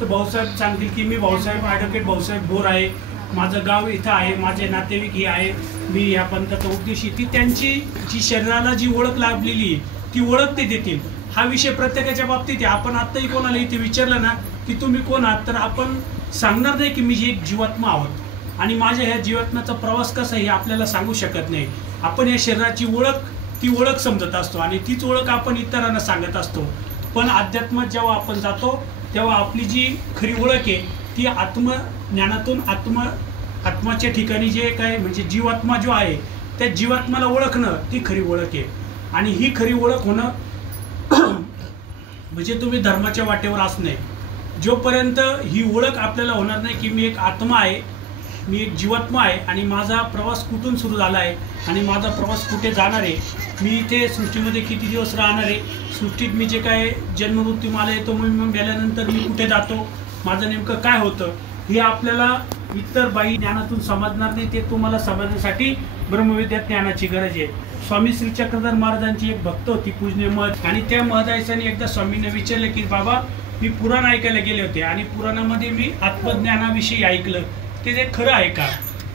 तर भाऊसाहेब सांगतील की मी भाऊसाहेब ॲडव्होकेट भाऊसाहेब भोर आहे, माझं गाव इथं आहे, माझे नातेवाईक हे आहे, मी या पंथाचा उपदेशी, ती त्यांची जी शरीराला जी ओळख लाभलेली ती ओळख ते देतील. हा विषय प्रत्येकाच्या बाबतीत आहे. आपण आत्ताही कोणाला इथे विचारलं ना की तुम्ही कोण आहात, तर आपण सांगणार नाही की मी एक जीवात्मा आहोत आणि माझ्या ह्या जीवात्म्याचा प्रवास कसा आहे हे आपल्याला सांगू शकत नाही. आपण या शरीराची ती ओळख समजत असतो आणि तीच ओळख आपण इतरांना सांगत असतो. पण अध्यात्मात जेव्हा आपण जातो तेव्हा आपली जी खरी ओळख आहे ती आत्मज्ञानातून आत्माच्या ठिकाणी जे काय म्हणजे जीवात्मा जो आहे त्या जीवात्म्याला ओळखणं ती खरी ओळख आहे. आणि ही खरी ओळख होणं म्हणजे तुम्ही धर्माच्या वाटेवर असणे. जोपर्यंत ही ओळख आपल्याला होणार नाही की मी एक आत्मा आहे, मी एक जीवात्मा आहे आणि माझा प्रवास कुठून सुरू झाला आहे आणि माझा प्रवास कुठे जाणार आहे, मी इथे सृष्टीमध्ये किती दिवस राहणार आहे, सृष्टीत मी जे काय जन्ममृत्यू मला येतो मग गेल्यानंतर मी कुठे जातो, माझं नेमकं काय होतं, हे आपल्याला इतर बाई ज्ञानातून समजणार नाही. ते तुम्हाला समजण्यासाठी ब्रह्मविद्या ज्ञानाची गरज आहे. स्वामी श्री चक्रधर महाराजांची एक भक्त होती पूजनीय महत, आणि त्या महदायसाने एकदा स्वामींना विचारलं की बाबा मी पुराण ऐकायला गेले होते आणि पुराणामध्ये मी आत्मज्ञानाविषयी ऐकलं, ते जे खरं आहे का?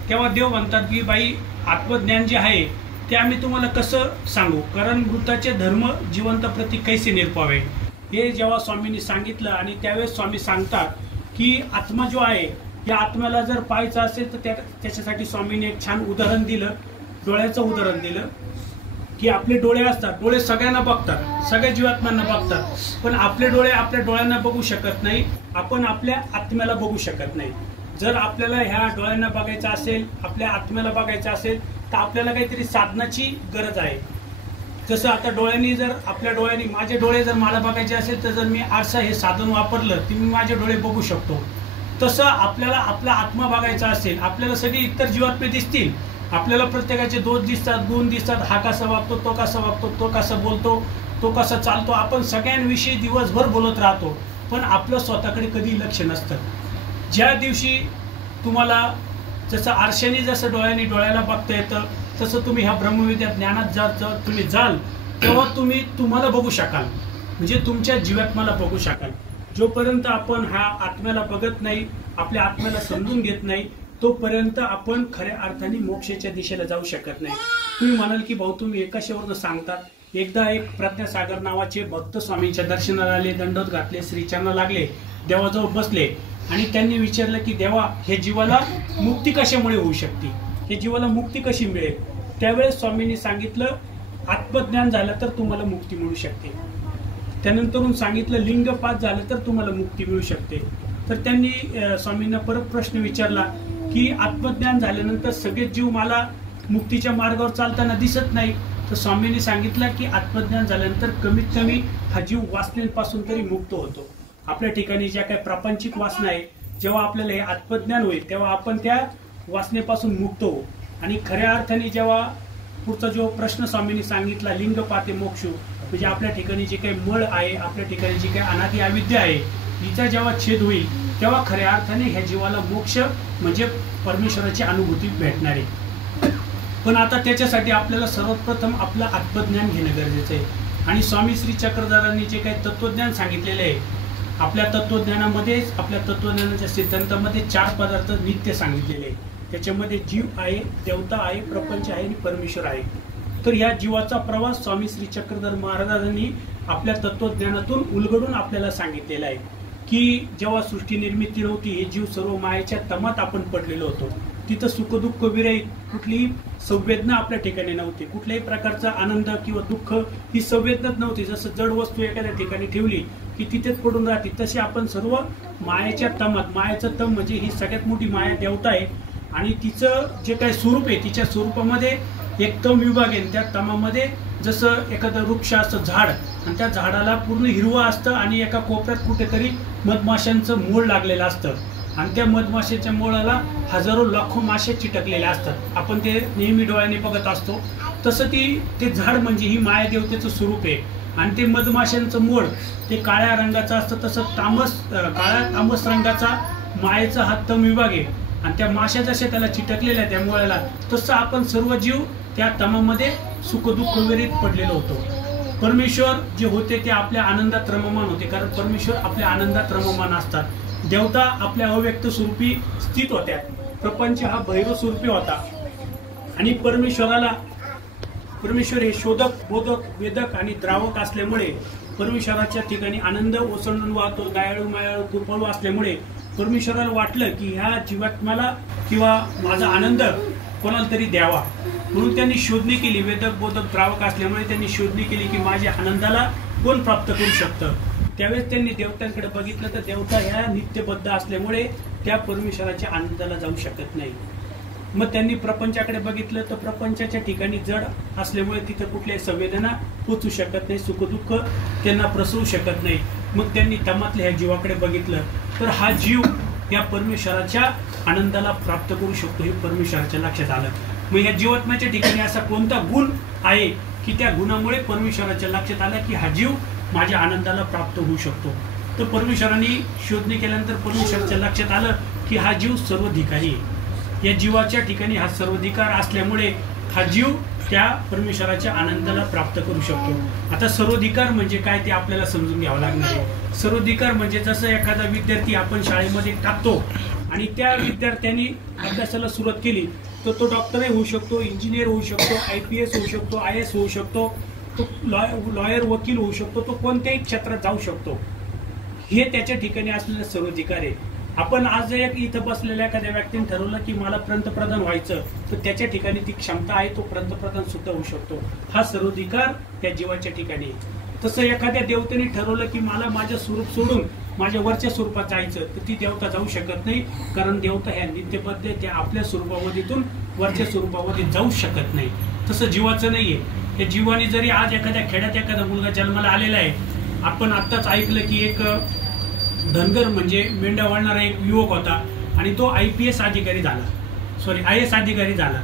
तेव्हा देव म्हणतात की बाई आत्मज्ञान जे आहे ते आम्ही तुम्हाला कसं सांगू, कारण मृताचे धर्म जिवंत प्रती कैसे निर्पावे, हे जेव्हा स्वामींनी सांगितलं आणि त्यावेळेस स्वामी सांगतात की आत्मा जो आहे या आत्म्याला जर पाहायचं असेल तर त्याच्यासाठी स्वामींनी एक छान उदाहरण दिलं, डोळ्याचं उदाहरण दिलं की आपले डोळे असतात, डोळे सगळ्यांना बघतात, सगळ्या जीवात्म्यांना बघतात, पण आपले डोळे आपल्या डोळ्यांना बघू शकत नाही, आपण आपल्या आत्म्याला बघू शकत नाही. जर आपल्याला ह्या डोळ्यांना बघायचं असेल, आपल्या आत्म्याला बघायचं असेल तर आपल्याला काहीतरी साधनाची गरज आहे. जसं आता डोळ्यांनी जर आपल्या डोळ्यांनी माझे डोळे जर मला बघायचे असेल तर जर मी आरसा हे साधन वापरलं तर मी माझे डोळे बघू शकतो. तसं आपल्याला आपला आत्मा बघायचा असेल, आपल्याला सगळे इतर जीवात्मे दिसतील, आपल्याला प्रत्येकाचे दोष दिसतात, गुण दिसतात, हा कसा वागतो, तो कसा वागतो, तो कसा बोलतो, तो कसा चालतो, आपण सगळ्यांविषयी दिवसभर बोलत राहतो, पण आपलं स्वतःकडे कधी लक्ष नसतं. ज्या दिवशी तुम्हाला जसं आरशाने जसं डोळ्याला बघता येतं तसं तुम्ही ह्या ब्रह्मविद्या ज्ञानात जर तुम्ही जाल तेव्हा तुम्ही तुम्हाला बघू शकाल, म्हणजे तुमच्या जीवात्म्याला बघू शकाल. जोपर्यंत आपण ह्या आत्म्याला बघत नाही, आपल्या आत्म्याला समजून घेत नाही, तोपर्यंत आपण खऱ्या अर्थाने मोक्षाच्या दिशेला जाऊ शकत नाही. तुम्ही म्हणाल की भाऊ तुम्ही एकाशावरून सांगतात. एकदा एक प्रज्ञासागर नावाचे भक्त स्वामींच्या दर्शनाला आले, दंडोत घातले, श्रीचरणा लागले, देवाजवळ बसले आणि त्यांनी विचारलं की देवा हे जीवाला मुक्ती कशामुळे होऊ शकते, हे जीवाला मुक्ती कशी मिळेल? त्यावेळेस स्वामींनी सांगितलं आत्मज्ञान झालं तर तुम्हाला मुक्ती मिळू शकते. त्यानंतरून सांगितलं लिंगपात झालं तर तुम्हाला मुक्ती मिळू शकते. तर त्यांनी स्वामींना परत प्रश्न विचारला की आत्मज्ञान झाल्यानंतर सगळे जीव मला मुक्तीच्या मार्गावर चालताना दिसत नाही. तर स्वामींनी सांगितलं की आत्मज्ञान झाल्यानंतर कमीत कमी हा जीव वासनेपासून तरी मुक्त होतो. आपल्या ठिकाणी ज्या काही प्रापंचिक वासना आहे, जेव्हा आपल्याला हे आत्मज्ञान होईल तेव्हा आपण त्या वासनेपासून मुक्त होऊ. आणि खऱ्या अर्थाने जेव्हा पुढचा जो प्रश्न स्वामींनी सांगितला लिंगपाते मोक्ष, म्हणजे आपल्या ठिकाणी जे काही मळ आहे, आपल्या ठिकाणी जी काही अनादी अविद्या आहे, हिचा जेव्हा छेद होईल तेव्हा खऱ्या अर्थाने ह्या जीवाला मोक्ष म्हणजे परमेश्वराची अनुभूती भेटणार आहे. पण आता त्याच्यासाठी आपल्याला सर्वप्रथम आपलं आत्मज्ञान घेणं गरजेचं आहे. आणि स्वामी श्री चक्रधरांनी जे काही तत्वज्ञान सांगितलेले आहे, आपल्या तत्वज्ञानामध्येच आपल्या तत्वज्ञानाच्या सिद्धांतामध्ये 4 पदार्थ नित्य सांगितलेले आहे. त्याच्यामध्ये जीव आहे, देवता आहे, प्रपंच आहे आणि परमेश्वर आहे. तर ह्या जीवाचा प्रवास स्वामी श्री चक्रधर महाराजांनी आपल्या तत्वज्ञानातून उलगडून आपल्याला सांगितलेला आहे की जेव्हा सृष्टी निर्मिती नव्हती, हे जीव सर्व मायेच्या तमात आपण पडलेलो होतो. तिथं सुखदुःख विरहित कुठलीही संवेदना आपल्या ठिकाणी नव्हती, कुठल्याही प्रकारचा आनंद किंवा दुःख ही संवेदनाच नव्हती. जसं जड वस्तू एखाद्या ठिकाणी ठेवली की तिथेच पडून राहते, तसे आपण सर्व मायेच्या तमात, मायेचं तम म्हणजे ही सगळ्यात मोठी माया देवता आहे आणि तिचं जे काही स्वरूप आहे, तिच्या स्वरूपामध्ये एक तम विभाग आहे. त्या तमामध्ये जसं एखादं वृक्ष असतं, झाड, आणि त्या झाडाला पूर्ण हिरवं असतं आणि एका कोपऱ्यात कुठेतरी मधमाशांचं मूळ लागलेलं असतं आणि त्या मधमाशाच्या मुळाला हजारो लाखो मासे चिटकलेले असतात. आपण ते नेहमी डोळ्याने बघत असतो. तसं ते झाड म्हणजे ही माया देवतेचं स्वरूप आहे आणि ते मधमाशांचं मूळ ते काळ्या रंगाचं असतं. तसं काळ्या तांबस रंगाचा मायेचा हा तम विभाग आहे आणि त्या माशा जशा त्याला चिटकलेल्या त्या मुळाला, तसं आपण सर्व जीव त्या तमामध्ये सुखदुःख विरहित पडलेलो होतो. परमेश्वर जे होते ते आपल्या आनंदात रममान होते, कारण परमेश्वर आपल्या आनंदात रममान असतात. देवता आपल्या अव्यक्त स्वरूपी स्थित होत्या, प्रपंच हा भैरव स्वरूपी होता आणि परमेश्वर हे शोधक, बोधक, वेदक आणि द्रावक असल्यामुळे परमेश्वराच्या ठिकाणी आनंद ओसंडून वाहतो, दयाळू मायाळू कृपाळू असल्यामुळे परमेश्वराला वाटलं की ह्या जीवात्म्याला किंवा माझा आनंद कोणाला तरी द्यावा, म्हणून त्यांनी शोधणी केली. वेदक, बोधक, द्रावक असल्यामुळे त्यांनी शोधणी केली की माझ्या आनंदाला कोण प्राप्त करू शकतं. त्यावेळेस त्यांनी देवतांकडे बघितलं तर देवता ह्या नित्यबद्ध असल्यामुळे त्या परमेश्वराच्या आनंदाला जाऊ शकत नाही. मग त्यांनी प्रपंचाकडे बघितलं तर प्रपंचाच्या ठिकाणी जड असल्यामुळे तिथं कुठल्याही संवेदना पोचू शकत नाही, सुखदुःख त्यांना प्रसवू शकत नाही. मग त्यांनी तमातल्या ह्या जीवाकडे बघितलं तर हा जीव या परमेश्वराच्या आनंदाला प्राप्त करू शकतो हे परमेश्वराच्या लक्षात आलं. मग या जीवात्म्याच्या ठिकाणी असा कोणता गुण आहे की त्या गुणामुळे परमेश्वराच्या लक्षात आलं की हा जीव माझ्या आनंदाला प्राप्त होऊ शकतो. तर परमेश्वरांनी शोधणी केल्यानंतर परमेश्वराच्या लक्षात आलं की हा जीव सर्वाधिकारी आहे. या जीवाच्या ठिकाणी हा सर्वाधिकार असल्यामुळे हा जीव त्या परमेश्वराच्या आनंदाला प्राप्त करू शकतो. आता सर्वाधिकार म्हणजे काय ते आपल्याला समजून घ्यावं लागणार आहे. सर्वाधिकार म्हणजे जसं एखादा विद्यार्थी आपण शाळेमध्ये टाकतो आणि त्या विद्यार्थ्यांनी अभ्यासाला सुरुवात केली तर तो डॉक्टरही होऊ शकतो, इंजिनियर होऊ शकतो, IPS होऊ शकतो, IAS होऊ शकतो, तो लॉयर, वकील होऊ शकतो, तो कोणत्याही क्षेत्रात जाऊ शकतो. हे त्याच्या ठिकाणी असलेलं सर्वाधिकार आहे. आपण आज एक इथं बसलेल्या एखाद्या व्यक्तीने ठरवलं की मला पंतप्रधान व्हायचं तर त्याच्या ठिकाणी ती क्षमता आहे, तो पंतप्रधान सुद्धा होऊ शकतो. हा सर्वाधिकार त्या जीवाच्या ठिकाणी आहे. तसं एखाद्या देवतेने ठरवलं की मला माझं स्वरूप सोडून माझ्या वरच्या स्वरूपात जायचं तर ती देवता जाऊ शकत नाही, कारण देवता ह्या नित्यबद्ध त्या आपल्या स्वरूपामधून वरच्या स्वरूपामध्ये जाऊ शकत नाही. तसं जीवाचं नाहीये. या जीवाने जरी आज एखाद्या खेड्यात एखादा मुलगा जन्माला आलेला आहे, आपण आत्ताच ऐकलं की एक धनगर म्हणजे मेंढ्या वळणारा एक युवक होता आणि तो IPS अधिकारी झाला, IAS अधिकारी झाला.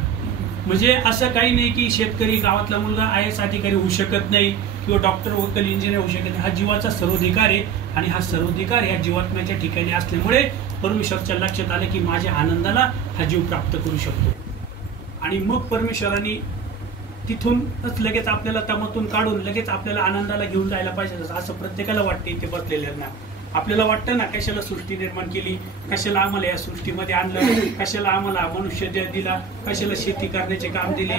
म्हणजे असं काही नाही की शेतकरी गावातला मुलगा IAS अधिकारी होऊ शकत नाही किंवा डॉक्टर, वकील, इंजिनियर होऊ शकत नाही. हा जीवाचा सर्वाधिकार आहे आणि हा सर्वाधिकार या जीवात्म्याच्या ठिकाणी असल्यामुळे परमेश्वराच्या लक्षात आले की माझ्या आनंदाला हा जीव प्राप्त करू शकतो. आणि मग परमेश्वरांनी तिथूनच लगेच आपल्याला तमातून काढून लगेच आपल्याला आनंदाला घेऊन जायला पाहिजे असं प्रत्येकाला वाटते इथे बसलेल्यांना. आपल्याला वाटतं ना कशाला सृष्टी निर्माण केली, कशाला आम्हाला या सृष्टीमध्ये आणलं, कशाला आम्हाला मनुष्य दिला, कशाला शेती करण्याचे काम दिले,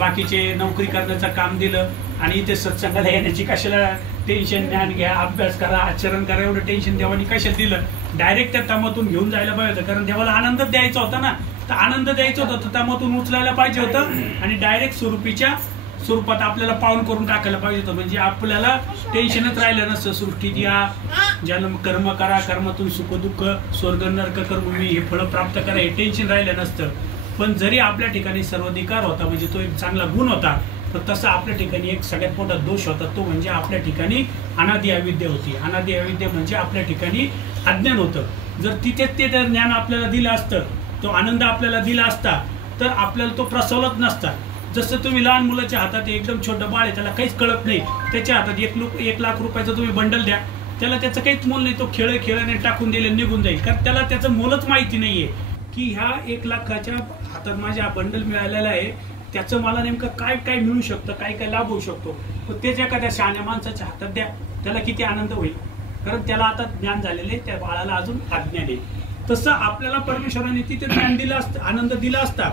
बाकीचे नोकरी करण्याचं काम दिलं आणि इथे सत्संगाला येण्याची कशाला टेन्शन, ज्ञान घ्या, अभ्यास करा, आचरण करा, एवढं टेन्शन देवानी कशाला दिलं. डायरेक्ट त्या तमातून घेऊन जायला पाहिजे होतं, कारण देवाला आनंद द्यायचा होता ना. तर आनंद द्यायचा होता तर तमातून उचलायला पाहिजे होतं आणि डायरेक्ट स्वरूपात आपल्याला पावन करून टाकायला पाहिजे होतं. म्हणजे आपल्याला टेन्शनच राहिलं नसतं. सृष्टीत या, ज्याला कर्म करा, कर्मातून सुख दुःख, स्वर्ग नरक कर्मभूमी हे फळ प्राप्त करा, हे टेन्शन राहिलं नसतं. पण जरी आपल्या ठिकाणी सर्वाधिकार होता म्हणजे तो एक चांगला गुण होता, तर तसा आपल्या ठिकाणी एक सगळ्यात मोठा दोष होता, तो म्हणजे आपल्या ठिकाणी अनादि अविद्या होती. अनादि अविद्या म्हणजे आपल्या ठिकाणी अज्ञान होतं. जर तिथेच ते ज्ञान आपल्याला दिलं असतं, तो आनंद आपल्याला दिला असता तर आपल्याला तो प्रसवलत नसता. जसं तुम्ही लहान मुलाच्या हातात एकदम छोटं बाळ आहे, त्याला काहीच कळत नाही, त्याच्या हातात 1 लाख रुपयाचं तुम्ही बंडल द्या, त्याला त्याचं काहीच मोल नाही, तो खेळाने टाकून दिले निघून जाईल, कारण त्याला त्याचं मोलच माहिती नाहीये की ह्या 1 लाखाच्या हातात माझ्या बंडल मिळालेला आहे, त्याचं मला नेमकं काय काय मिळू शकतं, काय काय लाभ होऊ शकतो. पण तेच एखाद्या शहाण्या माणसाच्या हातात द्या, त्याला किती आनंद होईल, कारण त्याला आता ज्ञान झालेले, त्या बाळाला अजून अज्ञान आहे. तसं आपल्याला परमेश्वराने तिथे ज्ञान दिलं असतं, आनंद दिला असता,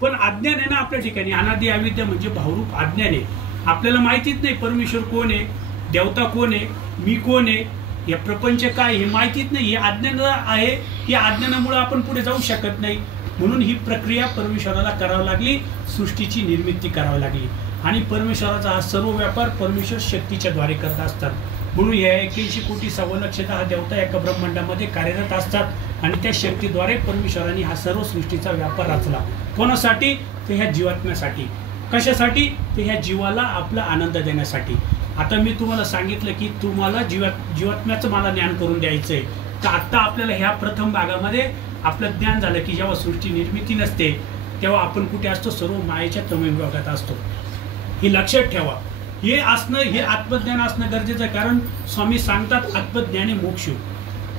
पण अज्ञान आहे ना आपल्या ठिकाणी. अनादि अविद्या म्हणजे भावरूप अज्ञान आहे. आपल्याला माहितीच नाही परमेश्वर कोण आहे, देवता कोण आहे, मी कोण आहे, या प्रपंच काय हे माहितीच नाही. हे अज्ञान आहे. या अज्ञानामुळे आपण पुढे जाऊ शकत नाही. म्हणून ही प्रक्रिया परमेश्वराला करावी लागली, सृष्टीची निर्मिती करावी लागली. आणि परमेश्वराचा हा सर्व व्यापार परमेश्वर शक्तीच्या द्वारे करत असतात. म्हणून या 81 कोटी सव्वालक्षता हा देवता एका ब्रह्मांडामध्ये कार्यरत असतात आणि त्या शक्तीद्वारे परमेश्वराने हा सर्व सृष्टीचा व्यापार रचला. कोणासाठी? तर ह्या जीवात्म्यासाठी. कशासाठी? तर ह्या जीवाला आपला आनंद देण्यासाठी. आता मी तुम्हाला सांगितलं की तुम्हाला जीवात्म्याचं मला ज्ञान करून द्यायचंय, तर आता आपल्याला ह्या प्रथम भागामध्ये आपलं ज्ञान झालं की जेव्हा सृष्टी निर्मिती नसते तेव्हा आपण कुठे असतो? सर्व मायेच्या तमविभागात असतो. हे लक्षात ठेवा. हे असणं, हे आत्मज्ञान असणं गरजेचं आहे, कारण स्वामी सांगतात आत्मज्ञाने मोक्ष.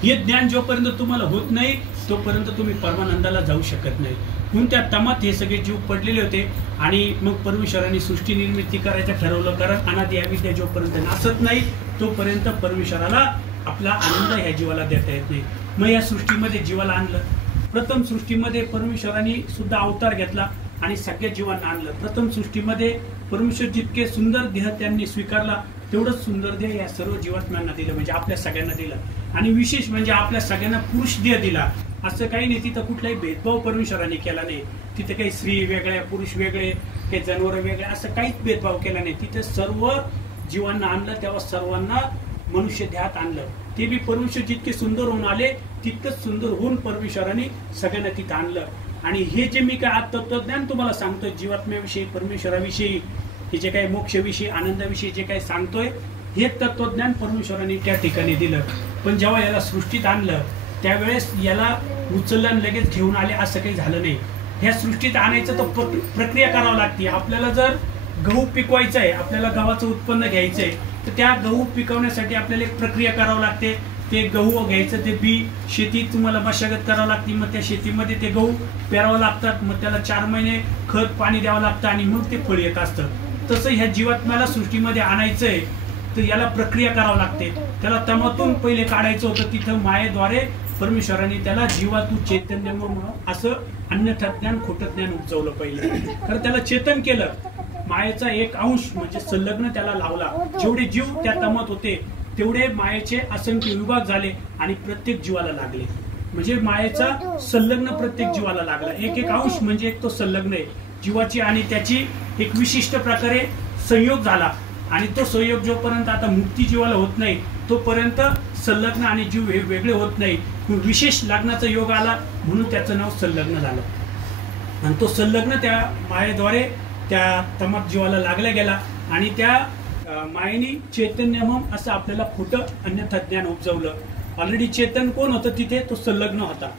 हे ज्ञान जोपर्यंत तुम्हाला होत नाही तोपर्यंत तुम्ही परमानंदाला जाऊ शकत नाही. म्हणून त्या तमात हे सगळे जीव पडलेले होते आणि मग परमेश्वराने सृष्टी निर्मिती करायचं ठरवलं, कारण अनादि अविद्या जोपर्यंत नासत नाही तोपर्यंत परमेश्वराला आपला आनंद ह्या जीवाला देता येत नाही. मग या सृष्टीमध्ये जीवाला आणलं. प्रथम सृष्टीमध्ये परमेश्वरांनी सुद्धा अवतार घेतला आणि सगळ्या जीवांना आणलं. प्रथम सृष्टीमध्ये परमेश्वर जितके सुंदर देह त्यांनी स्वीकारला तेवढंच सुंदर देह या सर्व जीवात्म्यांना दिलं, म्हणजे आपल्या सगळ्यांना दिलं. आणि विशेष म्हणजे आपल्या सगळ्यांना पुरुष देह दिला. असं काही नाही, तिथं कुठलाही भेदभाव परमेश्वरांनी केला नाही. तिथे काही स्त्री वेगळ्या, पुरुष वेगळे, काही जनावर वेगळे, असं काहीच भेदभाव केला नाही. तिथे सर्व जीवांना आणलं, तेव्हा सर्वांना मनुष्य देहात आणलं. ते बी परमेश्वर जितके सुंदर होऊन आले तितकंच सुंदर होऊन परमेश्वरांनी सगळ्यांना तिथं आणलं. आणि हे जे मी काय आज तत्वज्ञान तुम्हाला सांगतोय जीवात्म्याविषयी, परमेश्वराविषयी, हे जे काही मोक्षविषयी, आनंदाविषयी जे काही सांगतोय, हे तत्वज्ञान परमेश्वरांनी त्या ठिकाणी दिलं. पण जेव्हा याला सृष्टीत आणलं त्यावेळेस याला उचललं लगेच घेऊन आले असं काही झालं नाही. ह्या सृष्टीत आणायचं तर प्रक्रिया करावं लागते. आपल्याला जर गहू पिकवायचा आहे, आपल्याला गव्हाचं उत्पन्न घ्यायचंय, तर त्या गहू पिकवण्यासाठी आपल्याला एक प्रक्रिया करावं लागते. ते गहू घ्यायचं, ते बी शेतीत तुम्हाला मशागत करावं लागते, मग त्या शेतीमध्ये ते गहू पेरावं लागतात, मग त्याला 4 महिने खत पाणी द्यावं लागतं आणि मग ते फळ येत असतं. तसं ह्या जीवात्म्याला सृष्टीमध्ये आणायचंय तर याला प्रक्रिया करावं लागते. त्याला तमातून पहिले काढायचं होतं. तिथं मायेद्वारे परमेश्वरांनी त्याला जीवातून चैतन्य असं अन्यथा ज्ञान, खोटं ज्ञान उपजवलं पहिले. तर त्याला चेतन केलं. मायेचा एक अंश म्हणजे संलग्न त्याला लावला. जेवढे जीव त्या तमत होते तेवढे मायेचे असंख्य विभाग झाले आणि प्रत्येक जीवाला लागले. म्हणजे मायेचा संलग्न प्रत्येक जीवाला लागला. एक अंश म्हणजे एक तो संलग्न आहे जीवाची, आणि त्याची एक विशिष्ट प्रकारे संयोग झाला. आणि तो संयोग जोपर्यंत आता मुक्ती जीवाला होत नाही तोपर्यंत संलग्न आणि जीव हे वेगळे होत नाही. विशेष लग्नाचा योग आला म्हणून त्याचं नाव संलग्न झालं. आणि तो संलग्न त्या मायेद्वारे त्या तमाम जीवाला लागला गेला आणि त्या मायेने चैतन्यमम असं आपल्याला खोटं अन्यथा ज्ञान उपजवलं. ऑलरेडी चेतन कोण होतं तिथे? तो संलग्न होता.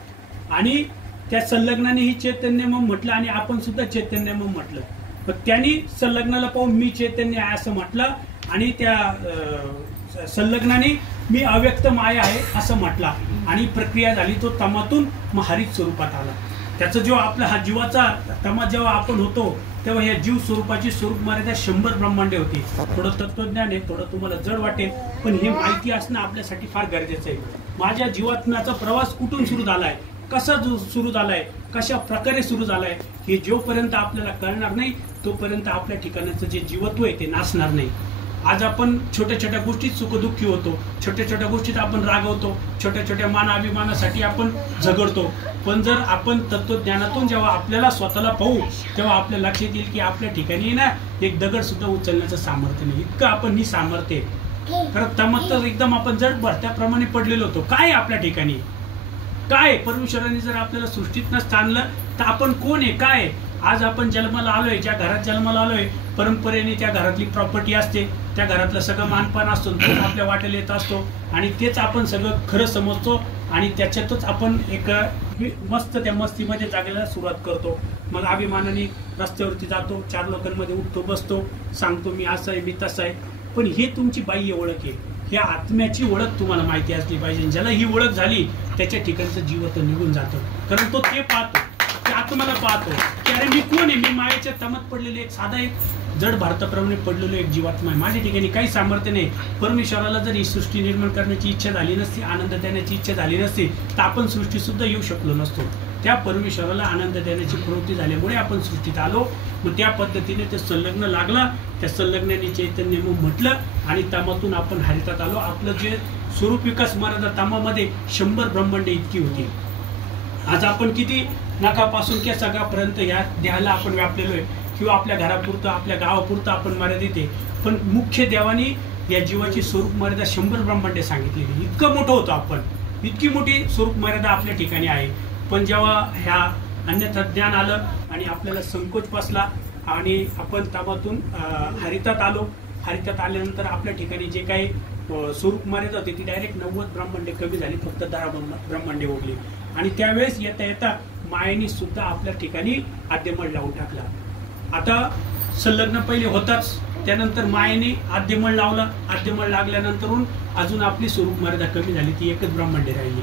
आणि त्या संलग्नाने ही चैतन्यमम म्हटलं आणि आपण सुद्धा चैतन्यमम म्हटलं. पण त्यांनी संलग्नाला पाहून मी चैतन्य आहे असं म्हटलं आणि त्या संलग्नाने मी अव्यक्त माया आहे असं म्हटला आणि प्रक्रिया झाली. तो तमातून हरित स्वरूपात आला. त्याचा जो आपला हा जीवाचा तमा जेव्हा आपण होतो तेव्हा या जीव स्वरूपाची स्वरूप मर्यादा 100 ब्रह्मांडे होती. थोडं तत्वज्ञान आहे, थोडं तुम्हाला जड वाटेल, पण हे माहिती असणं आपल्यासाठी फार गरजेचं आहे. माझ्या जीवात्म्याचा प्रवास कुठून सुरू झालाय, कसा सुरू झालाय, कशा प्रकारे सुरू झालाय, हे जोपर्यंत आपल्याला कळणार नाही तोपर्यंत आपल्या ठिकाणाचं जे जीवत्व आहे ते नासणार नाही. आज आपण छोट्या छोट्या गोष्टीत सुखदुःखी होतो, छोट्या छोट्या गोष्टीत आपण रागवतो, छोट्या छोट्या मानाभिमानासाठी आपण झगडतो. पण जर आपण तत्वज्ञानातून जेव्हा आपल्याला स्वतःला पाहू तेव्हा आपल्या लक्षात येईल की आपल्या ठिकाणी ना एक दगड सुद्धा उचलण्याचं सामर्थ्य नाही. इतकं आपण ही सामर्थ्य आहे. कारण तमत तर एकदम आपण जड भरत्याप्रमाणे पडलेलो होतो. काय आपल्या ठिकाणी काय? परमेश्वराने जर आपल्याला सृष्टीत नसतं आणलं तर आपण कोण आहे, काय? आज आपण जन्माला आलोय, ज्या घरात जन्माला आलोय परंपरेने त्या घरातली प्रॉपर्टी असते, त्या घरातलं सगळं मानपान असतो, तोच आपल्या वाटेला येत असतो आणि तेच आपण सगळं खरं समजतो आणि त्याच्यातच आपण एक मस्त त्या मस्तीमध्ये जागायला सुरुवात करतो. मग अभिमानाने रस्त्यावरती जातो, 4 लोकांमध्ये उठतो बसतो, सांगतो मी असं आहे, मी तसं आहे. पण हे तुमची बाह्य ओळख आहे. ह्या आत्म्याची ओळख तुम्हाला माहिती असली पाहिजे. ज्याला ही ओळख झाली त्याच्या ठिकाणचं जीवत्व निघून जातं. कारण तो ते पाहतो, ते आत्म्याला पाहतो की अरे मी कोण आहे? मी मायेच्या तमत पडलेले एक साधा एक जड भारताप्रमाणे पडलेलो एक जीवात्मा आहे. माझ्या ठिकाणी काही सामर्थ्य नाही. परमेश्वराला जर ही सृष्टी निर्माण करण्याची इच्छा झाली नसती, आनंद देण्याची इच्छा झाली नसती तर आपण सृष्टी सुद्धा येऊ शकलो नसतो. त्या परमेश्वराला आनंद देण्याची प्रवृत्ती झाल्यामुळे आपण सृष्टीत आलो. मग त्या पद्धतीने ते संलग्न लागला, त्या संलग्नाने चैतन्य मग म्हटलं आणि तमातून आपण हरितात आलो. आपलं जे स्वरूप विकास मर्यादा तमामध्ये 100 ब्रह्मांडे इतकी होती. आज आपण किती नखापासून त्या सगळ्यापर्यंत या देहाला आपण व्यापलेलो आहे किंवा आपल्या घरापुरतं आपल्या गावापुरतं आपण मर्यादित आहे. पण मुख्य देवानी या जीवाची स्वरूप मर्यादा 100 ब्रह्मांडे सांगितलेली. इतकं मोठं होतं आपण, इतकी मोठी स्वरूप मर्यादा आपल्या ठिकाणी आहे. पण जेव्हा ह्या अन्यथा ज्ञान आलं आणि आपल्याला संकोच बसला आणि आपण तमातून हरितात आलो. हरितात आल्यानंतर आपल्या ठिकाणी जे काही स्वरूप मर्यादा होती ती डायरेक्ट 90 ब्रह्मांडे कमी झाली, फक्त 10 ब्रह्मांडे उरली. आणि त्यावेळेस येता येता मायेने सुद्धा आपल्या ठिकाणी आद्यमळ लावून टाकला. आता संलग्न पहिले होताच, त्यानंतर मायेने आद्यमळ लावला. आद्यमळ लागल्यानंतरून अजून आपली स्वरूप मर्यादा कमी झाली, ती एकच ब्रह्मांडे राहिली.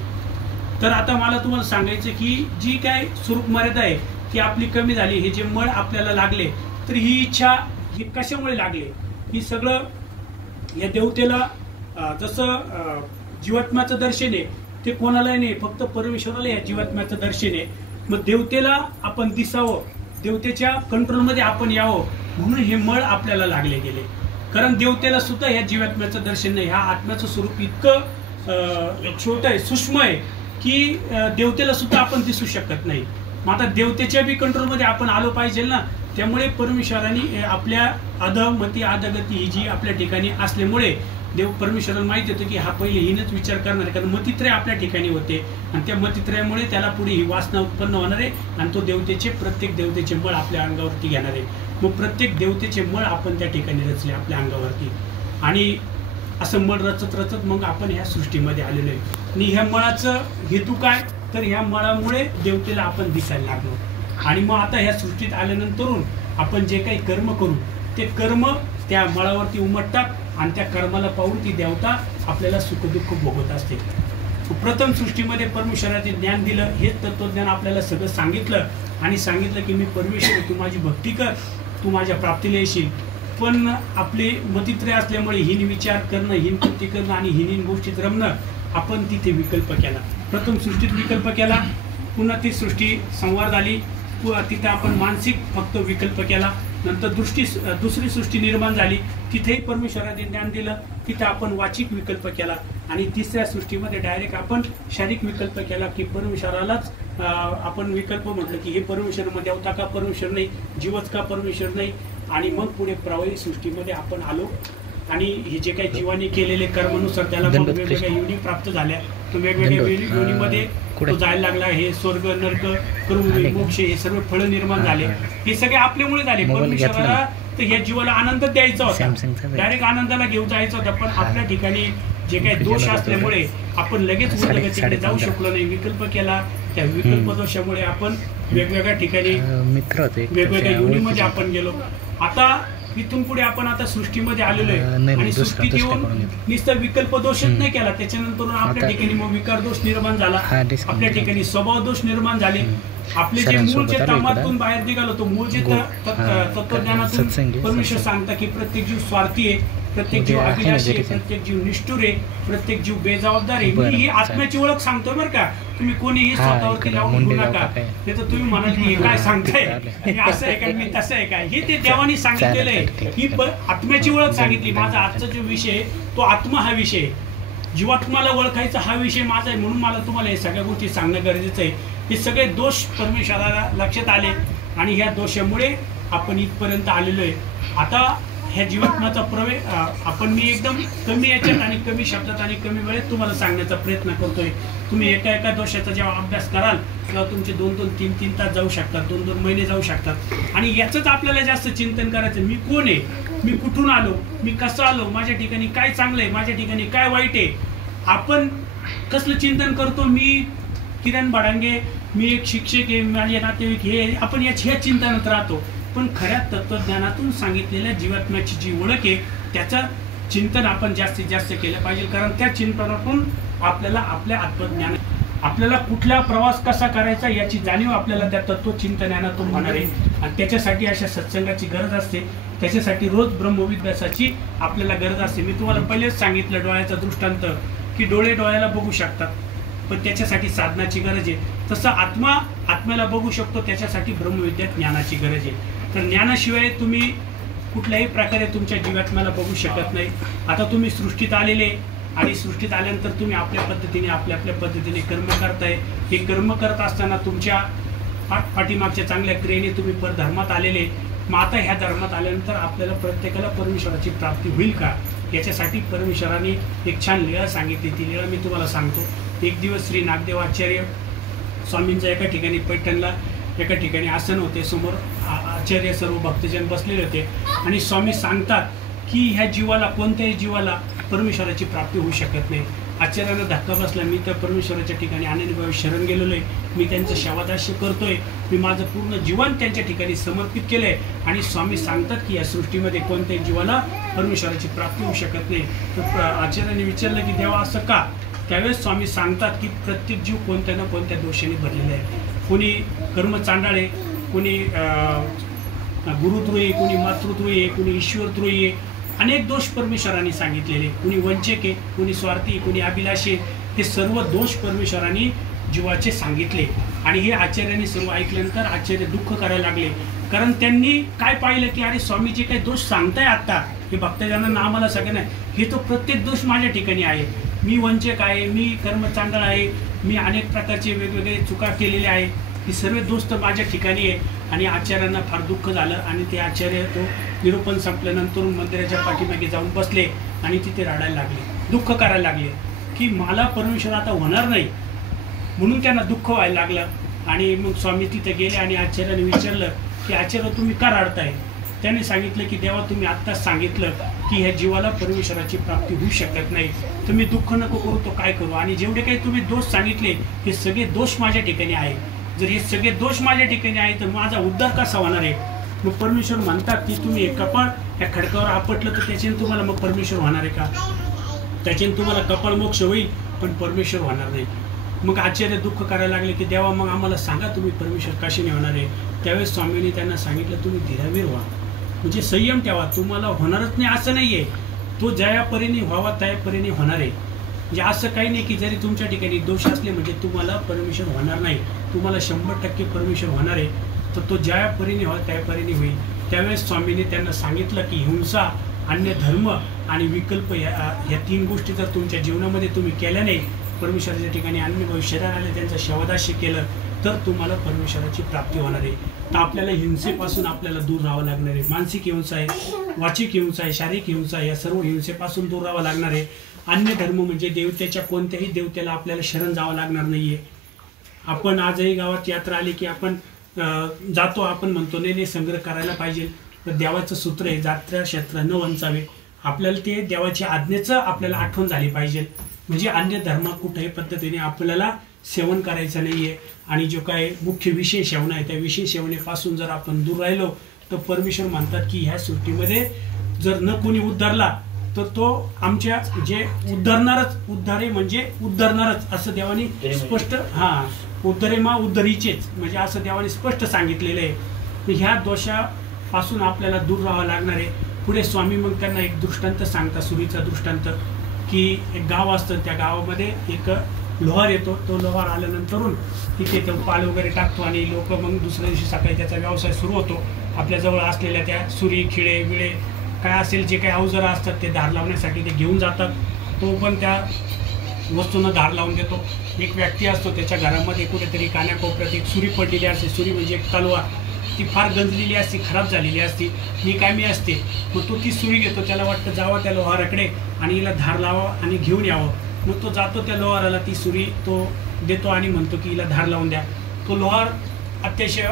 तर आता मला तुम्हाला सांगायचं की जी काय स्वरूप मर्यादा आहे ती आपली कमी झाली. हे जे मळ आपल्याला लागले तर ही इच्छा ही कशामुळे लागली? ही सगळं या देवतेला जसं जीवात्म्याचं दर्शन आहे ते कोणालाही नाही, फक्त परमेश्वराला या जीवात्म्याचं दर्शन आहे. मग देवतेला आपण दिसावं, देवतेच्या कंट्रोलमध्ये आपण यावं म्हणून हे मळ आपल्याला लागले गेले. कारण देवतेला सुद्धा ह्या जीवात्म्याचं दर्शन नाही. ह्या आत्म्याचं स्वरूप इतकं छोटं आहे, सूक्ष्म आहे की देवतेला सुद्धा आपण दिसू शकत नाही. मग आता देवतेच्या बी कंट्रोलमध्ये आपण आलो पाहिजे ना. त्यामुळे परमेश्वराने आपल्या अधमती अधगती ही जी आपल्या ठिकाणी असल्यामुळे देव परमेश्वराला माहिती होतं की हा पहिले हिनच विचार करणार आहे, कारण मतित्रय आपल्या ठिकाणी होते आणि त्या मतित्रयामुळे त्याला पुढे ही वासना उत्पन्न होणार आहे आणि तो प्रत्येक देवतेचे मळ आपल्या अंगावरती घेणार आहे. मग प्रत्येक देवतेचे मळ आपण त्या ठिकाणी रचले आपल्या अंगावरती आणि असं मळ रचत रचत मग आपण ह्या सृष्टीमध्ये आलेलो आहे. आणि ह्या मळाचं हेतू काय, तर ह्या मळामुळे देवतेला आपण दिसायला लागलो. आणि मग आता ह्या सृष्टीत आल्यानंतरून आपण जे काही कर्म करू ते कर्म त्या मळावरती उमटतात आणि त्या कर्माला पाहून ती देवता आपल्याला सुखदुःख भोगत असते. प्रथम सृष्टीमध्ये परमेश्वराचे ज्ञान दिलं, हेच तत्वज्ञान आपल्याला सगळं सांगितलं आणि सांगितलं की मी परमेश्वर, तू माझी भक्ती कर, तू माझ्या प्राप्तीला येशील. पण आपले मतित्रय असल्यामुळे हिन विचार करणं, हिन कृती करणं आणि हिन गोष्टीत रमणं, आपण तिथे विकल्प केला. प्रथम सृष्टीत विकल्प केला, पुन्हा ती सृष्टी संवाद आली, तिथे आपण मानसिक फक्त विकल्प केला. नंतर दुसरी सृष्टी निर्माण झाली, तिथेही परमेश्वराने ज्ञान दिलं, तिथे आपण वाचिक विकल्प केला. आणि तिसऱ्या सृष्टीमध्ये डायरेक्ट आपण शारीरिक विकल्प केला की परमेश्वरालाच आपण विकल्प म्हटलं की हे परमेश्वर देवता का परमेश्वर नाही, जीवच का परमेश्वर नाही. आणि मग पुढे प्रवाही सृष्टीमध्ये आपण आलो आणि हे जे काही जीवाने केलेले कर्मानुसार त्याला मग वेगवेगळ्या योनी प्राप्त झाल्या. तो वेगवेगळ्या योनीमध्ये तो जायला लागला. हे स्वर्ग नरक कर्म मोक्ष हे सर्व फळ निर्माण झाले. हे सगळे आपल्यामुळे झाले. परमेश्वराला तर ह्या जीवाला आनंद द्यायचा होता, डायरेक्ट आनंदाला घेऊन जायचा होता. पण आपल्या ठिकाणी जे काही दोष असल्यामुळे आपण लगेच उद्योगाकडे जाऊ शकलो नाही, विकल्प केला. त्या विकल्प दोषामुळे आपण वेगवेगळ्या ठिकाणी वेगवेगळ्या योनीमध्ये आपण गेलो. आता इथून पुढे आपण आता सृष्टीमध्ये आलेलो आहे आणि सृष्टीत येऊन नुसतं विकल्प दोषच नाही केला, त्याच्यानंतर आपल्या ठिकाणी मग विकार दोष निर्माण झाला, आपल्या ठिकाणी स्वभाव दोष निर्माण झाले. आपले जे मूळ जे तमातून बाहेर निघालो, तो मूळ जे तत्वज्ञानातून परमेश्वर सांगता की प्रत्येक जीव स्वार्थी आहे, प्रत्येक जीव अभिलाषी आहे, प्रत्येक जीव निष्ठुर आहे, प्रत्येक जीव बेजबाबदार आहे. मी ही आत्म्याची ओळख सांगतोय बरं का, तुम्ही कोणीही स्वतःवरती लावून घेऊ नका. नाही तर तुम्ही म्हणाल की हे काय सांगताय, असं आहे का, मी तसं आहे का. हे ते देवानी सांगितलेलं आहे, ही आत्म्याची ओळख सांगितली. माझा आजचा जो विषय तो आत्मा हा विषय, जीवात्माला ओळखायचा हा विषय माझा आहे. म्हणून मला तुम्हाला हे सगळ्या गोष्टी सांगणं गरजेचं आहे. हे सगळे दोष परमेश्वराला लक्षात आले आणि ह्या दोषामुळे आपण इथपर्यंत आलेलो आहे. आता ह्या जीवात्म्याचा प्रवेश आपण मी एकदम कमी याच्यात आणि कमी शब्दात आणि कमी वेळेत तुम्हाला सांगण्याचा प्रयत्न करतोय. तुम्ही एका दोषाचा जेव्हा अभ्यास कराल तेव्हा तुमचे 2-2, 3-3 तास जाऊ शकतात, 2-2 महिने जाऊ शकतात. आणि याचंच आपल्याला जास्त चिंतन करायचं. मी कोण आहे, मी कुठून आलो, मी कसं आलो, माझ्या ठिकाणी काय चांगलं आहे, माझ्या ठिकाणी काय वाईट आहे. आपण कसलं चिंतन करतो, मी किरण भाडांगे, मी एक शिक्षक आहे, माझे नातेवाईक हे, आपण ह्या चिंतनात राहतो. पण खऱ्या तत्वज्ञानातून सांगितलेल्या जीवात्म्याची जी ओळख आहे त्याचं चिंतन आपण जास्तीत जास्त केलं पाहिजे. कारण त्या चिंतनातून आपल्याला आपल्या आत्मज्ञान, आपल्याला कुठला प्रवास कसा करायचा याची जाणीव आपल्याला त्या तत्वचिंतनातून होणार आहे. आणि त्याच्यासाठी अशा सत्संगाची गरज असते, त्याच्यासाठी रोज ब्रह्मविद्यासाची आपल्याला गरज असते. मी तुम्हाला पहिलेच सांगितलं डोळ्याचा दृष्टांत की डोळ्याला बघू शकतात, पण त्याच्यासाठी साधनाची गरज आहे. तसं आत्म्याला बघू शकतो, त्याच्यासाठी ब्रह्मविद्या ज्ञानाची गरज आहे. तर ज्ञानाशिवाय तुम्ही कुठल्याही प्रकारे तुमच्या जीवात्म्याला बघू शकत नाही. आता तुम्ही सृष्टीत आलेले आणि सृष्टीत आल्यानंतर तुम्ही आपल्या पद्धतीने कर्म करताय. हे कर्म करत असताना तुमच्या पाठीमागच्या चांगल्या क्रियेने तुम्ही परधर्मात आलेले. मग आता ह्या धर्मात आल्यानंतर आपल्याला प्रत्येकाला परमेश्वराची प्राप्ती होईल का, याच्यासाठी परमेश्वराने एक छान लीळा सांगितली. ती लीळा मी तुम्हाला सांगतो. एक दिवस श्री नागदेव आचार्य स्वामींच्या एका ठिकाणी पैठणला एका ठिकाणी आसन होते, समोर आचार्य सर्व भक्तजन बसलेले होते आणि स्वामी सांगतात की ह्या जीवाला, कोणत्याही जीवाला परमेश्वराची प्राप्ती होऊ शकत नाही. आचार्यांना धक्का बसला. मी तर परमेश्वराच्या ठिकाणी आनंदभावी शरण गेलेलो आहे, मी त्यांचं सेवादास्य करतोय, मी माझं पूर्ण जीवन त्यांच्या ठिकाणी समर्पित केलंय. आणि स्वामी सांगतात की या सृष्टीमध्ये कोणत्याही जीवाला परमेश्वराची प्राप्ती होऊ शकत नाही. तर आचार्यांनी विचारलं की देवा असं का. त्यावेळेस स्वामी सांगतात की प्रत्येक जीव कोणत्या ना कोणत्या दोषाने भरलेला आहे. कोणी कर्म चांडाळे, कोणी गुरुद्रोही, कोणी मातृद्रोही आहे, कोणी ईश्वरद्रोही आहे, अनेक दोष परमेश्वरांनी सांगितलेले, कुणी वंचक आहे, कुणी स्वार्थी, कुणी अभिलाषी, हे सर्व दोष परमेश्वरांनी जीवाचे सांगितले. आणि हे आचार्यांनी सर्व ऐकल्यानंतर आचार्य दुःख करायला लागले, कारण त्यांनी काय पाहिलं की अरे स्वामीचे काही दोष सांगताय आता हे भक्तजनांना, आम्हाला सगळ्यांना, हे तो प्रत्येक दोष माझ्या ठिकाणी आहे. मी वंचक आहे, मी कर्मचांडळ आहे, मी अनेक प्रकारचे वेगवेगळे चुका केलेले आहे, हे सर्व दोष तर माझ्या ठिकाणी आहे. आणि आचार्यांना फार दुःख झालं आणि ते आचार्य तो निरूपण संपल्यानंतर मंदिराच्या पाठीमागे जाऊन बसले आणि तिथे रडायला लागले, दुःख करायला लागले की मला परमेश्वर आता होणार नाही, म्हणून त्यांना दुःख व्हायला लागलं. आणि मग स्वामी तिथे गेले आणि आचार्याने विचारलं की आचार्य तुम्ही का रडताय? त्याने सांगितलं की देवा तुम्ही आत्ताच सांगितलं की ह्या जीवाला परमेश्वराची प्राप्ती होऊ शकत नाही, तुम्ही दुःख नको करू, तो काय करू? आणि जेवढे काही तुम्ही दोष सांगितले हे सगळे दोष माझ्या ठिकाणी आहे, जर हे सगळे दोष माझ्या ठिकाणी आहे तर माझा उद्धार कसा होणार आहे? मग परमेश्वर म्हणतात की तुम्ही एक कपाळ या खडकावर आपटलं तर त्याच्याने तुम्हाला मग परमेश्वर होणार आहे का? त्याच्याने तुम्हाला कपाळ मोक्ष होईल पण परमेश्वर होणार नाही. मग आचार्य दुःख करायला लागले की देवा मग आम्हाला सांगा तुम्ही परमेश्वर कशाने होणार आहे? त्यावेळेस स्वामींनी त्यांना सांगितलं तुम्ही धीरावीर व्हा, म्हणजे संयम ठेवा, तुम्हाला होणारच नाही असं नाही आहे, तो ज्या परीने व्हावा त्या परीने होणार आहे. म्हणजे असं काही नाही की जरी तुमच्या ठिकाणी दोष असले म्हणजे तुम्हाला परमेश्वर होणार नाही, तुम्हाला 100% परमेश्वर होणार आहे, तर तो ज्या परीने व्हावा त्या परीने होईल. त्यावेळेस स्वामींनी त्यांना सांगितलं की हिंसा, अन्य धर्म आणि विकल्प या 3 गोष्टी जर तुमच्या जीवनामध्ये तुम्ही केल्या नाही, परमेश्वराच्या ठिकाणी अन्य भविष्यात आले त्यांचं शवदास्य केलं तर तुम्हाला परमेश्वराची प्राप्ती होणार आहे. तर आपल्याला हिंसेपासून आपल्याला दूर राहावं लागणार आहे. मानसिक हिंसा आहे, वाचिक हिंसा आहे, शारीरिक हिंसा आहे, या सर्व हिंसेपासून दूर राहावं लागणार आहे. अन्य धर्म म्हणजे देवतेच्या कोणत्याही देवतेला आपल्याला शरण जावं लागणार नाहीये. आपण आजही गावात यात्रा आली की आपण जातो, आपण म्हणतो नाही संग्रह करायला पाहिजे, तर देवाचं सूत्र आहे जात्रा क्षेत्र न वंचावे. आपल्याला ते देवाची आज्ञेचं आपल्याला आठवण झाली पाहिजे. म्हणजे अन्य धर्म कुठल्याही पद्धतीने आपल्याला सेवन करायचं नाहीये. आणि जो काय मुख्य विषय सेवन आहे त्या विषय सेवनेपासून जर आपण दूर राहिलो तर परमेश्वर म्हणतात की ह्या सृष्टीमध्ये जर न कोणी उद्धारला तर तो आमच्या जे उद्धारे म्हणजे उद्धारणारच असं देवानी स्पष्ट, उद्धरे मा उद्धरीचेच म्हणजे असं देवाने स्पष्ट सांगितलेलं आहे. ह्या दोषापासून आपल्याला दूर राहावं लागणार आहे. पुढे स्वामी मग त्यांना एक दृष्टांत सांगता, सुरीचा दृष्टांत, की एक गाव असतं, त्या गावामध्ये एक लोहार येतो, तो लोहार आल्यानंतर तिथे तो पाल वगैरे टाकतो आणि लोक मग दुसऱ्या दिवशी सकाळी त्याचा व्यवसाय सुरू होतो. आपल्याजवळ असलेल्या त्या सुरी, खिळे, विळे काय असेल जे काही अवजारं असतात ते धार लावण्यासाठी ते घेऊन जातात. तो पण त्या वस्तूंना धार लावून देतो. एक व्यक्ती असतो त्याच्या घरामध्ये कुठेतरी कानाकोपऱ्यात एक सुरी पडलेली असते. सुरी म्हणजे एक तलवार, ती फार गंजलेली असते, खराब झालेली असते, निकामी असते. मग तो ती सुरी घेतो, त्याला वाटतं जावं त्या लोहाराकडे आणि हिला धार लावा आणि घेऊन यावं. मग तो जातो त्या लोहाराला ती सुरी तो देतो आणि म्हणतो की हिला धार लावून द्या. तो लोहार अतिशय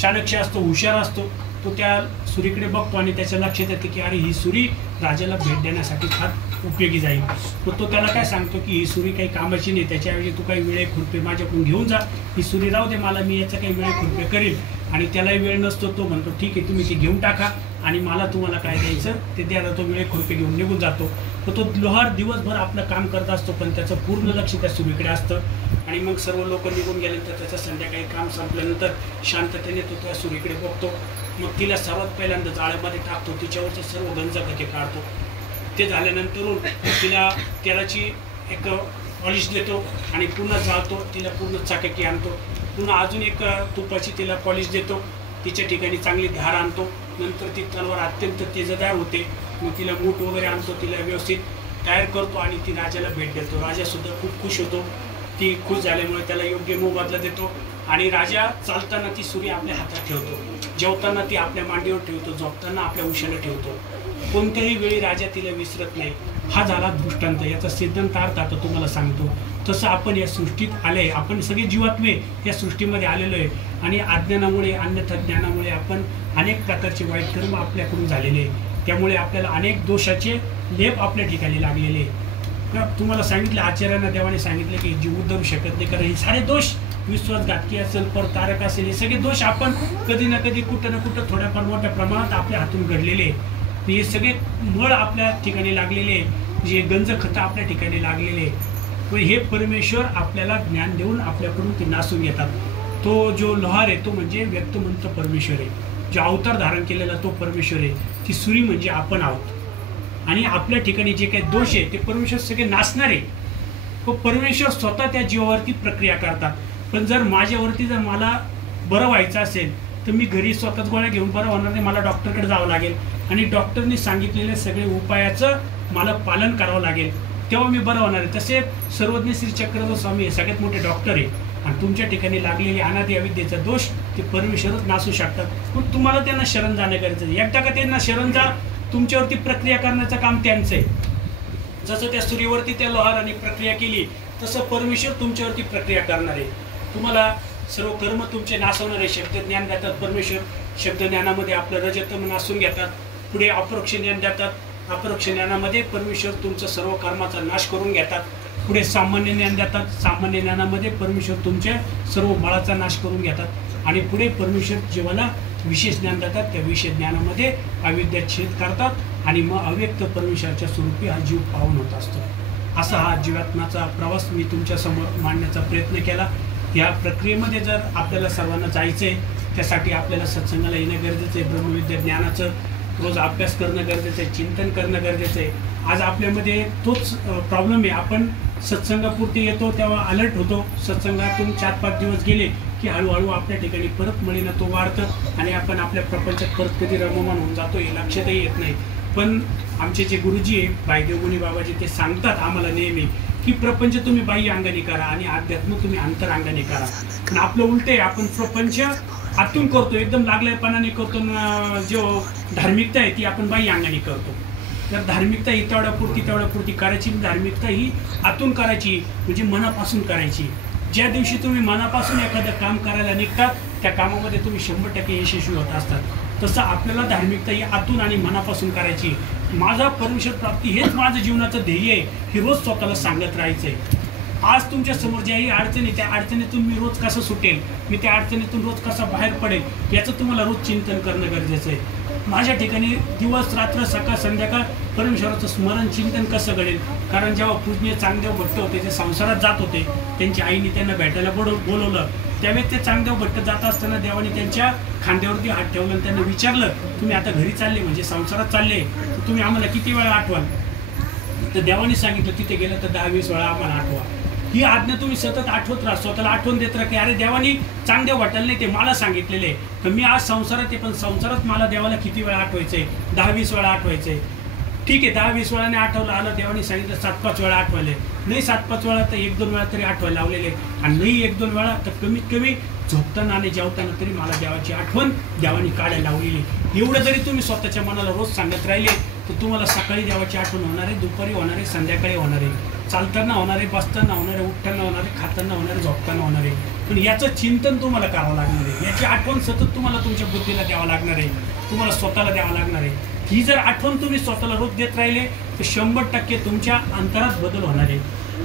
चाणक्य असतो, हुशार असतो. तो त्या सुरीकडे बघतो आणि त्याच्या लक्षात येते की अरे ही सुरी राजाला भेट देण्यासाठी फार उपयोगी जाईल. मग तो त्याला काय सांगतो की ही सुरी काही कामाची नाही, त्याच्याऐवजी तू काही विळे खुरपे माझ्याकडून घेऊन जा, ही सुरी राहू दे मला, मी याचा काही विळे खुरपे करील. आणि त्यालाही वेळ नसतो, तो म्हणतो ठीक आहे तुम्ही ती घेऊन टाका आणि मला तुम्हाला काय द्यायचं ते द्या. तो विळे खुरपे घेऊन निघून जातो. तर तो लोहार दिवसभर आपलं काम करत असतो पण त्याचं पूर्ण लक्ष त्या सुरीकडे असतं. आणि मग सर्व लोक निघून गेल्यानंतर त्याचं संध्याकाळी काम संपल्यानंतर शांततेने तो त्या सुरीकडे बघतो. मग तिला सर्वात पहिल्यांदा जाळ्यामध्ये टाकतो, तिच्यावरचे सर्व गंज ते काढतो. ते झाल्यानंतर तिला तेलाची एक पॉलिश देतो आणि पुन्हा जाळतो, तिला पूर्ण चाकाकी आणतो. पुन्हा अजून एक तुपाची तिला पॉलिश देतो, तिच्या ठिकाणी चांगली धार आणतो. नंतर ती तलवार अत्यंत तेजदार होते. मग तिला मूठ वगैरे आणतो, तिला व्यवस्थित तयार करतो आणि ती राजाला भेट देतो. राजासुद्धा खूप खुश होतो. ती खुश झाल्यामुळे त्याला योग्य मोबदला देतो. आणि राजा चालताना ती सुरी आपल्या हातात ठेवतो, जेवताना ती आपल्या मांडीवर ठेवतो, झोपताना आपल्या उशाला ठेवतो. कोणत्याही वेळी राजा तिला विसरत नाही. हा झाला दृष्टांत. याचा सिद्धांतार्थ आता तुम्हाला सांगतो. तसं आपण या सृष्टीत आले, आपण सगळे जीवात्मे या सृष्टीमध्ये आलेलो आहे. आणि अज्ञानामुळे, अन्यथा ज्ञानामुळे आपण अनेक प्रकारचे वाईट कर्म आपल्याकडून झालेले आहे. त्यामुळे आपल्याला अनेक दोषाचे लेप आपल्या ठिकाणी लागलेले आहे. तुम्हाला सांगितलं, आचार्यांना देवाने सांगितले की जीव उद्धरू शकत नाही, कारण हे सारे दोष, विश्वासघातकी असेल, परतारक असेल, हे सगळे दोष आपण कधी ना कधी कुठं ना कुठं थोड्याफार मोठ्या प्रमाणात आपल्या हातून घडलेले. हे सगळे मळ आपल्या ठिकाणी लागलेले, जे गंजखतं आपल्या ठिकाणी लागलेले, हे परमेश्वर आपल्याला ज्ञान देऊन आपल्याकडून ते नासून घेतात. तो जो लोहार आहे तो म्हणजे व्यक्तिमंत परमेश्वर आहे. जो अवतार धारण केलेला तो परमेश्वर आहे. ती सुरी म्हणजे आपण आहोत. आणि आपल्या ठिकाणी जे काही दोष आहे ते परमेश्वर सगळे नासणार आहे. परमेश्वर स्वतः त्या जीवावरती प्रक्रिया करतात. पण जर माझ्यावरती जर मला बरं व्हायचं असेल तर मी घरी स्वतःच गोळ्या घेऊन बरं होणार नाही, मला डॉक्टरकडे जावं लागेल आणि डॉक्टरनी सांगितलेल्या सगळे उपायाचं मला पालन करावं लागेल, तेव्हा मी बरं होणार आहे. तसे सर्वज्ञ श्री चक्रधर स्वामी हे सगळ्यात मोठे डॉक्टर आहे आणि तुमच्या ठिकाणी लागलेली अनादि अविद्येचा दोष ते परमेश्वरच नासू शकतात. पण तुम्हाला त्यांना शरण जाणं गरजेचं आहे. एकदा का त्यांना शरण जा, तुमच्यावरती प्रक्रिया करण्याचं काम त्यांचं आहे. जसं त्या सूर्यावरती त्या लोहारांनी प्रक्रिया केली तसं परमेश्वर तुमच्यावरती प्रक्रिया करणार आहे. तुम्हाला सर्व कर्म तुमचे नासवणारे शब्द ज्ञान देतात. परमेश्वर शब्द ज्ञानामध्ये आपलं रजतम नासून घेतात. पुढे अपरोक्ष ज्ञान देतात. अपरोक्ष ज्ञानामध्ये परमेश्वर तुमचं सर्व कर्माचा नाश करून घेतात. पुढे सामान्य ज्ञान देतात. सामान्य ज्ञानामध्ये परमेश्वर तुमच्या सर्व बळाचा नाश करून घेतात आणि पुढे परमेश्वर जीवाला विशेष ज्ञान देतात. त्या विशेष ज्ञानामध्ये अविद्या छेद करतात आणि मग अव्यक्त परमेश्वराच्या स्वरूपी हा जीव पावन होत असतो. असा हा जीवात्माचा प्रवास मी तुमच्या समोर मांडण्याचा प्रयत्न केला. या प्रक्रियेमध्ये जर आपल्याला सर्वांना जायचं आहे त्यासाठी आपल्याला सत्संगाला येणं गरजेचं आहे. ब्रह्मविद्या ज्ञानाचं रोज अभ्यास करणं गरजेचं आहे. चिंतन करणं गरजेचं आहे. आज आपल्यामध्ये तोच प्रॉब्लेम आहे. आपण सत्संगापुरती येतो तेव्हा अलर्ट होतो. सत्संगातून 4-5 दिवस गेले की हळूहळू आपल्या ठिकाणी परत मळीनं तो वाढतं आणि आपण आपल्या प्रपंचात परत कधी रममान होऊन जातो हे लक्षातही येत नाही. पण आमचे जे गुरुजी आहे भाईदेवगुणी बाबाजी ते सांगतात आम्हाला नेहमी की प्रपंच तुम्ही बाह्य अंगाने करा आणि अध्यात्म तुम्ही अंतरांगाने करा. आणि आपलं उलट आहे, आपण प्रपंच आतून करतो, एकदम लागल्यापणाने करतो. जो धार्मिकता आहे ती आपण बाह्य अंगाने करतो. तर धार्मिकता ही तेवढ्यापुरती करायची. धार्मिकता ही आतून करायची म्हणजे मनापासून करायची. ज्या दिवशी तुम्ही मनापासून एखादं काम करायला निघतात त्या कामामध्ये तुम्ही 100% यशस्वी होत असतात. तसं आपल्याला धार्मिकता ही आतून आणि मनापासून करायची. माझा परमेश्वर प्राप्ती हेच माझं जीवनाचं ध्येय आहे हे रोज स्वतःला सांगत राहायचं आहे. आज तुमच्या समोर ज्याही अडचणी त्या अडचणीतून मी रोज कसं सुटेल, मी त्या अडचणीतून रोज कसा बाहेर पडेल याचं तुम्हाला रोज चिंतन करणं गरजेचं आहे. माझ्या ठिकाणी दिवस रात्र सकाळ संध्याकाळ परमेश्वराचं स्मरण चिंतन कसं घडेल. कारण जेव्हा पूजनीय चांगदेव भट्ट होते ते संसारात जात होते, त्यांच्या आईने त्यांना भेटायला बोलवलं. त्यावेळेस ते चांगदेव भट्ट जात असताना देवाने त्यांच्या खांद्यावरती हात ठेवलं आणि त्यांना विचारलं तुम्ही आता घरी चालले म्हणजे संसारात चालले तर तुम्ही आम्हाला किती वेळा आठवाल. तर देवाने सांगितलं तिथे गेलं तर 10-20 वेळा आम्हाला आठवा. ही आज्ञा तुम्ही सतत आठवत राहा, स्वतःला आठवण देत राहा की अरे देवानी चांगदेव भट्टाला नाही ते मला सांगितलेले तर मी आज संसारात आहे पण संसारात मला देवाला किती वेळा आठवायचंय, 10-20 वेळा आठवायचंय. ठीक आहे 10-20 वेळाने आठवलं आलं, देवाने सांगितलं 7-5 वेळा आठवले नाही, 7-5 वेळा तर 1-2 वेळा तरी आठवायला लावलेले आणि नाही 1-2 वेळा तर कमीत कमी झोपताना आणि जेवताना तरी मला देवाची आठवण देवाने काढायला लावलेली. एवढं जरी तुम्ही स्वतःच्या मनाला रोज सांगत राहिले तर तुम्हाला सकाळी देवाची आठवण होणार आहे, दुपारी होणार आहे, संध्याकाळी होणार आहे, चालताना होणार आहे, बसताना होणार आहे, उठताना होणार आहे, खाताना होणार आहे, झोपताना होणार आहे. पण याचं चिंतन तुम्हाला करावं लागणार आहे. याची आठवण सतत तुम्हाला तुमच्या बुद्धीला द्यावं लागणार आहे, तुम्हाला स्वतःला द्यावं लागणार आहे. ही जर आठवण तुम्ही स्वतःला रोज देत राहिले तर 100% तुमच्या अंतरात बदल होणार आहे,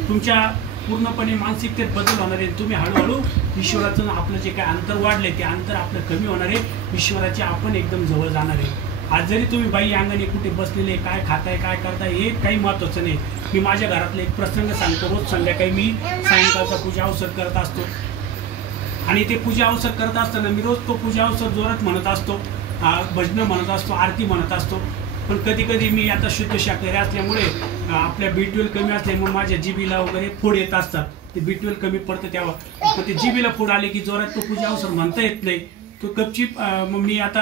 तुमच्या पूर्णपणे मानसिकतेत बदल होणार आहे. तुम्ही हळूहळू ईश्वराचं आपलं जे काय अंतर वाढले ते अंतर आपलं कमी होणार आहे, ईश्वराचे आपण एकदम जवळ जाणार आहे. आज जरी तुम्ही बाई अंगाने कुठे बसलेले काय खाताय काय करताय हे काही महत्त्वाचं नाही. मी माझ्या घरातला एक प्रसंग सांगतो. रोज संध्याकाळी मी सायंकाळचा पूजा अवसर करत असतो आणि ते पूजा अवसर करत असताना मी रोज तो पूजा अवसर जोरात म्हणत असतो, भजनं म्हणत असतो, आरती म्हणत असतो. पण कधी कधी मी आता शुद्ध शाकाहारी असल्यामुळे आपल्या B12 कमी असल्यामुळे माझ्या जिबीला वगैरे फोड येत असतात. ते B12 कमी पडतं तेव्हा पण ते जिबीला फोड आले की जोरात तो पूजा अवसर म्हणता येत नाही. तो गपचीप मग मी आता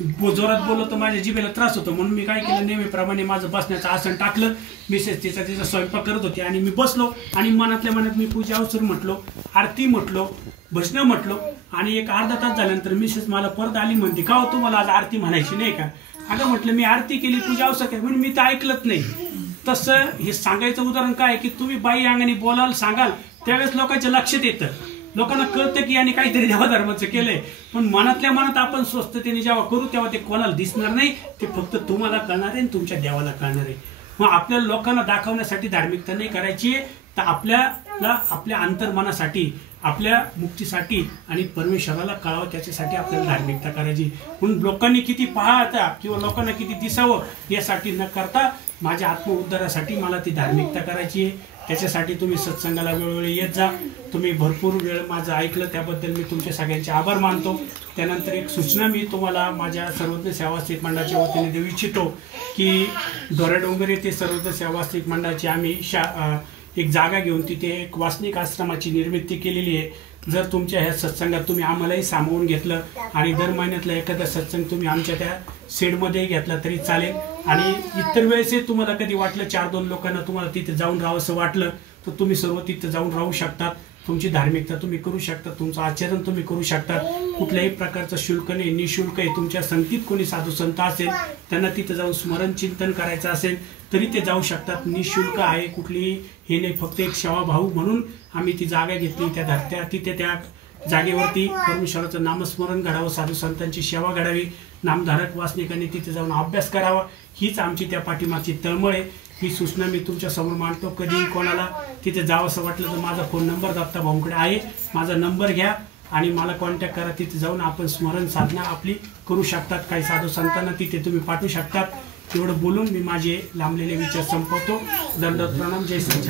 जोरात बोललो तर माझ्या जिभेला त्रास होतो म्हणून मी काय केलं नेहमीप्रमाणे माझं बसण्याचं आसन टाकलं. मिसेस तिचा स्वयंपाक करत होती आणि मी बसलो आणि मनातल्या मनात मी पूजा अवसर म्हटलो, आरती म्हटलो, भजनं म्हटलो आणि एक अर्धा तास झाल्यानंतर मिसेस मला परत आली म्हणते का हो तुम्हाला आज आरती म्हणायची नाही का. अगं म्हटलं मी आरती केली पूजा अवसर केली म्हणून मी तर ऐकलंच नाही. तसं हे सांगायचं उदाहरण काय की तुम्ही बाई अंगाने बोलाल सांगाल त्यावेळेस लोकांच्या लक्षात येतं, लोकांना कळतं की यांनी काहीतरी देवाधर्माचं केलंय. पण मनातल्या मनात आपण स्वस्ततेने जेव्हा करू तेव्हा ते कोणाला दिसणार नाही, ते फक्त तुम्हाला कळणार आहे आणि तुमच्या देवाला कळणार आहे. मग आपल्या लोकांना दाखवण्यासाठी धार्मिकता नाही करायची तर आपल्याला आपल्या अंतर्मनासाठी आपल्या मुक्तीसाठी आणि परमेश्वराला कळावं त्याच्यासाठी आपल्याला धार्मिकता करायची. म्हणून लोकांनी किती पाहता किंवा लोकांना किती दिसावं यासाठी न करता माझ्या आत्मउद्धारासाठी मला ती धार्मिकता करायची आहे. त्याच्यासाठी तुम्ही सत्संगाला वेळोवेळी येत जा. तुम्ही भरपूर वेळ माझं ऐकलं त्याबद्दल मी तुमचे सगळ्यांचे आभार मानतो. त्यानंतर एक सूचना मी तुम्हाला माझ्या सर्वोदय सेवास्थिक मंडळाच्या वतीने देऊ इच्छितो की दोराडोंगर येथे सर्वोदय सेवास्थिक मंडळाची आम्ही एक जागा घेऊन तिथे एक वासनिक आश्रमाची निर्मिती केलेली आहे. जर तुमच्या ह्या सत्संगात तुम्ही आम्हालाही सामावून घेतलं आणि दर महिन्यातला एखादा सत्संग तुम्ही आमच्या त्या शेडमध्ये घेतला तरी चालेल. आणि इतर वेळेसही तुम्हाला कधी वाटलं 4-2 लोकांना तुम्हाला तिथे जाऊन राहावंसं वाटलं तर तुम्ही सर्व तिथे जाऊन राहू शकतात. तुमची धार्मिकता तुम्ही करू शकता, तुमचं आचरण तुम्ही करू शकता. कुठल्याही प्रकारचं शुल्क नाही, निशुल्क आहे. तुमच्या संगतीत कोणी साधू संत असेल त्यांना तिथे जाऊन स्मरण चिंतन करायचं असेल तरी ते जाऊ शकतात. निशुल्क आहे, कुठलीही हे नाही. फक्त एक सेवाभाव म्हणून आम्ही ती जागा घेतली. तिथे त्या जागेवरती परमेश्वराचं नामस्मरण घडावं, साधू संतांची सेवा घडावी, नामधारक वासनिकांनी तिथे जाऊन अभ्यास करावा. हीच आमची त्या पाठीमागची तळमळ आहे. ही सूचना मी तुमच्या समोर मांडतो. कधीही कोणाला तिथे जावं असं वाटलं तर माझा फोन नंबर दत्ता भाऊंकडे आहे. माझा नंबर घ्या आणि मला कॉन्टॅक्ट करा. तिथे जाऊन आपण स्मरण साधना आपली करू शकतात. काही साधू संतांना तिथे तुम्ही पाठवू शकतात. एवढं बोलून मी माझे लांबलेले विचार संपवतो. दंडवत प्रणाम. जय श्री